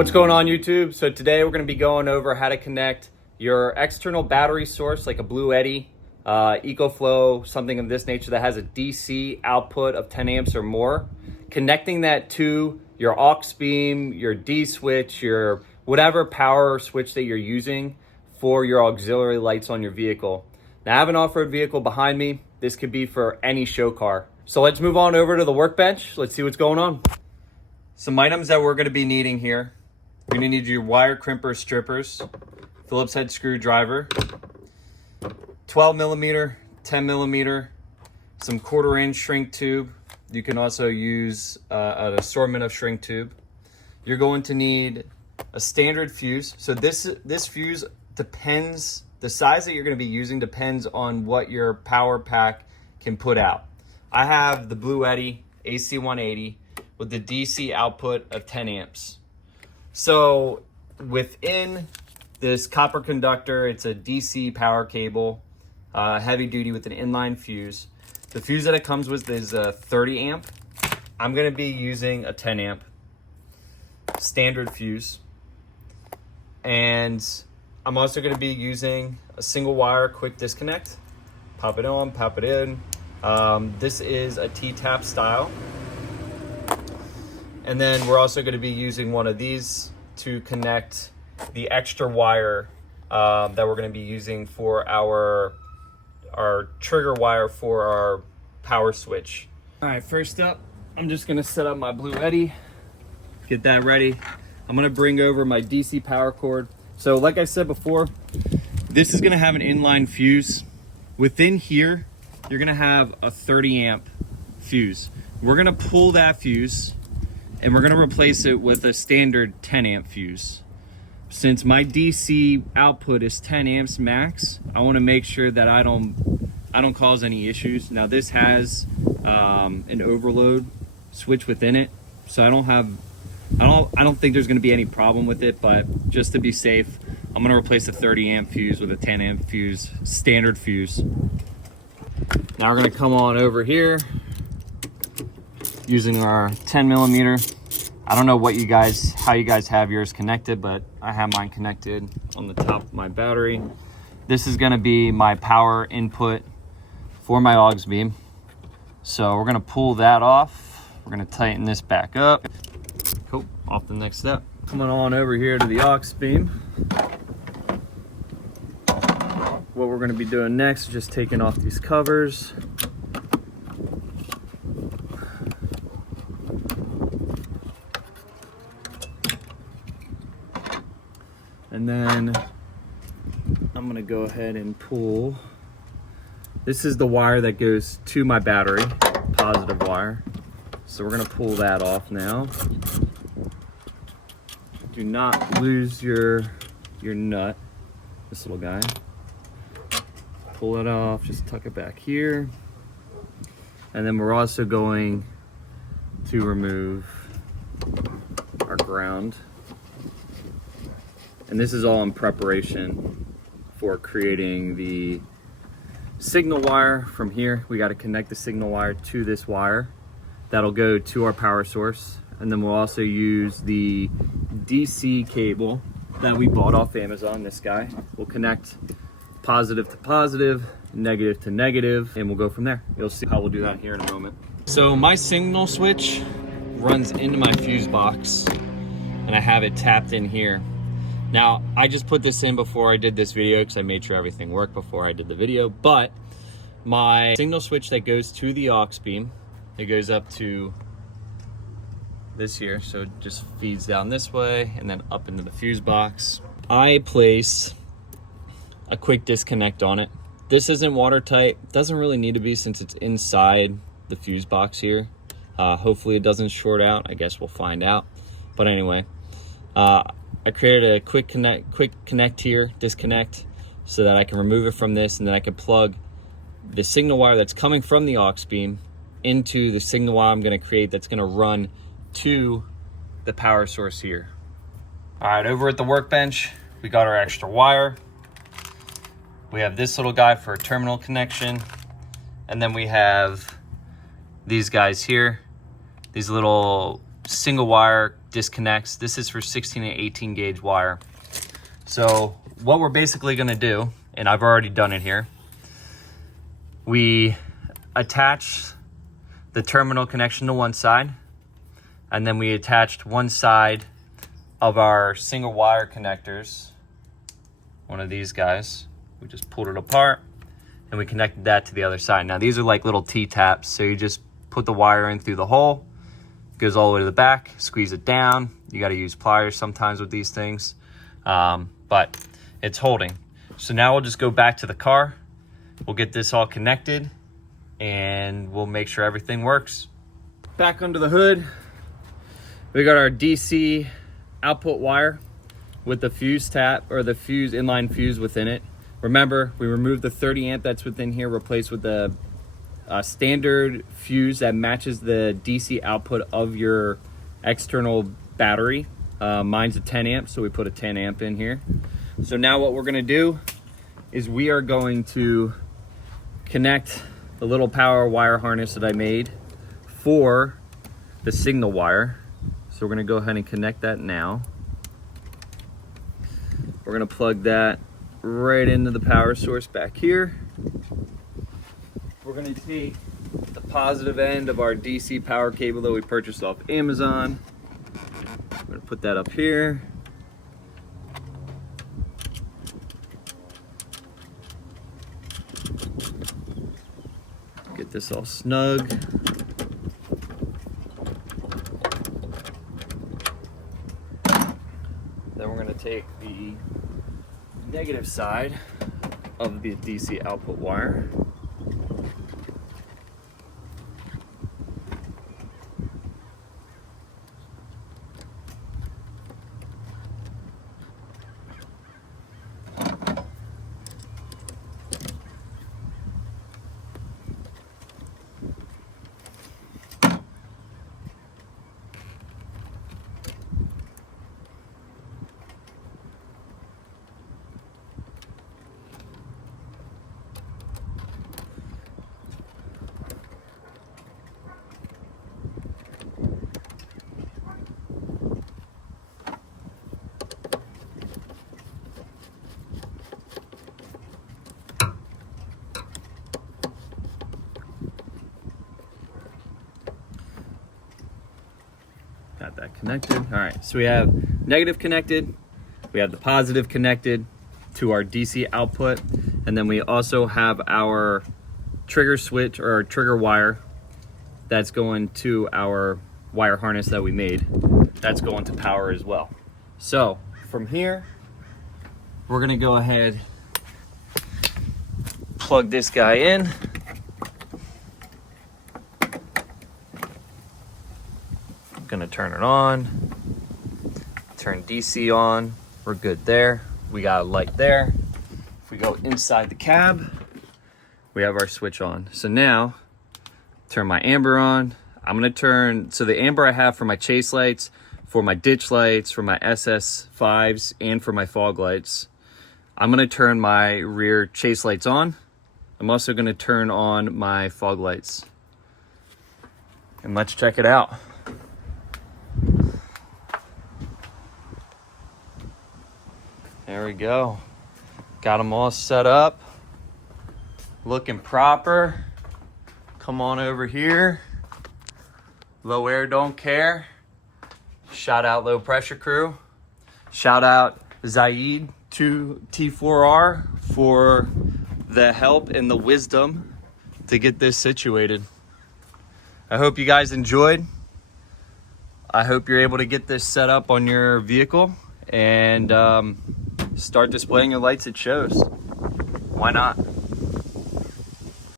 What's going on, YouTube? So today we're going to be going over how to connect your external battery source like a Bluetti, EcoFlow, something of this nature that has a DC output of 10 amps or more, connecting that to your aux beam, your D switch, your whatever power switch that you're using for your auxiliary lights on your vehicle. Now I have an off-road vehicle behind me. This could be for any show car. So let's move on over to the workbench. Let's see what's going on. Some items that we're going to be needing here. You're going to need your wire crimper strippers, Phillips head screwdriver, 12 millimeter, 10 millimeter, some 1/4 inch shrink tube. You can also use an assortment of shrink tube. You're going to need a standard fuse. So this fuse depends, the size that you're going to be using depends on what your power pack can put out. I have the Bluetti AC180 with the DC output of 10 amps. So within this copper conductor, it's a DC power cable, heavy duty with an inline fuse. The fuse that it comes with is a 30 amp. I'm gonna be using a 10 amp standard fuse. And I'm also gonna be using a single wire quick disconnect. Pop it on, pop it in. This is a T-tap style. And then we're also going to be using one of these to connect the extra wire that we're going to be using for our trigger wire for our power switch. All right, first up, I'm just going to set up my Bluetti, get that ready. I'm going to bring over my DC power cord. So like I said before, this is going to have an inline fuse. Within here, you're going to have a 30 amp fuse. We're going to pull that fuse and we're gonna replace it with a standard 10 amp fuse. Since my DC output is 10 amps max, I wanna make sure that I don't cause any issues. Now this has an overload switch within it, so I don't think there's gonna be any problem with it, but just to be safe, I'm gonna replace a 30 amp fuse with a 10 amp fuse, standard fuse. Now we're gonna come on over here using our 10 millimeter. I don't know how you guys have yours connected, but I have mine connected on the top of my battery. This is gonna be my power input for my aux beam. So we're gonna pull that off. We're gonna tighten this back up. Cool, off the next step. Coming on over here to the aux beam. What we're gonna be doing next is just taking off these covers. And then I'm gonna go ahead and pull. This is the wire that goes to my battery, positive wire. So we're gonna pull that off now. Do not lose your nut, this little guy. Pull it off, just tuck it back here. And then we're also going to remove our ground. And this is all in preparation for creating the signal wire from here. We got to connect the signal wire to this wire. That'll go to our power source. And then we'll also use the DC cable that we bought off Amazon, this guy. We'll connect positive to positive, negative to negative, and we'll go from there. You'll see how we'll do that here in a moment. So my signal switch runs into my fuse box and I have it tapped in here. Now, I just put this in before I did this video because I made sure everything worked before I did the video, but my signal switch that goes to the aux beam, it goes up to this here, so it just feeds down this way and then up into the fuse box. I place a quick disconnect on it. This isn't watertight, doesn't really need to be since it's inside the fuse box here. Hopefully it doesn't short out, I guess we'll find out. But anyway, I created a quick connect here, disconnect, so that I can remove it from this and then I can plug the signal wire that's coming from the aux beam into the signal wire I'm gonna create that's gonna run to the power source here. All right, over at the workbench, we got our extra wire. We have this little guy for a terminal connection. And then we have these guys here, these little single wire disconnects. This is for 16 and 18 gauge wire. So what we're basically gonna do, and I've already done it here, we attach the terminal connection to one side, and then we attached one side of our single wire connectors, one of these guys. We just pulled it apart and we connected that to the other side. Now these are like little T-taps, so you just put the wire in through the hole, goes all the way to the back, squeeze it down. You gotta use pliers sometimes with these things, but it's holding. So now we'll just go back to the car, we'll get this all connected, and we'll make sure everything works. Back under the hood, we got our DC output wire with the fuse tap, or the fuse, inline fuse within it. Remember, we removed the 30 amp that's within here, replaced with the standard fuse that matches the DC output of your external battery. Mine's a 10 amp, so we put a 10 amp in here. So now what we're gonna do is we are going to connect the little power wire harness that I made for the signal wire. So we're gonna go ahead and connect that now. We're gonna plug that right into the power source back here. We're gonna take the positive end of our DC power cable that we purchased off Amazon. I'm gonna put that up here. Get this all snug. Then we're gonna take the negative side of the DC output wire. Got that connected. All right, so we have negative connected, we have the positive connected to our DC output, and then we also have our trigger switch, or our trigger wire, that's going to our wire harness that we made. That's going to power as well. So from here, we're gonna go ahead, plug this guy in. Gonna turn it on, turn DC on, we're good there. We got a light there. If we go inside the cab, we have our switch on. So now, turn my amber on. I'm gonna turn, so the amber I have for my chase lights, for my ditch lights, for my SS5s, and for my fog lights. I'm gonna turn my rear chase lights on. I'm also gonna turn on my fog lights. And let's check it out. There we go. Got them all set up. Looking proper. Come on over here. Low air don't care. Shout out low pressure crew. Shout out Zaid to T4R for the help and the wisdom to get this situated. I hope you guys enjoyed. I hope you're able to get this set up on your vehicle and start displaying your lights at shows. Why not?